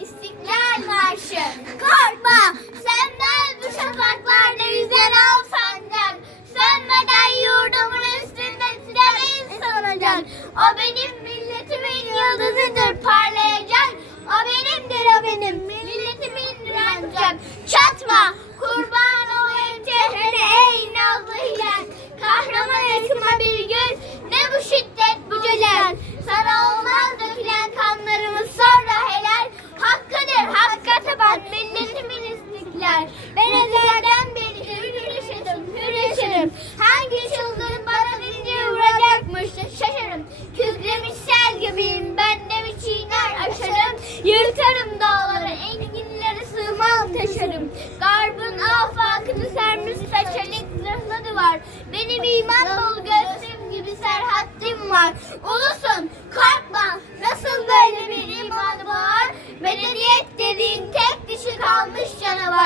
İstiklal Marşı. Korkma, senden bu şafaklarda yüzen al sancak. Sönmeden yurdumun üstünde titremeyin sanacak. O benim milletimin yıldızıdır parlayacak. O benimdir o benim milletimin ancak. Ben ezelden beri hür yaşadım, hür yaşarım. Hangi çılgın bana zincir vuracakmış şaşarım. Kükremiş sel gibiyim ben bir çiğner aşarım. Yırtarım dağları, enginleri sığmam taşarım. Garbın afakını sermiş peçelik zırhlı duvar. Benim iman dolu göğsüm gibi serhattim var. Ulusun, korkma, nasıl böyle bir iman var? Medeniyet dediğin tek dişi kalmış canavar.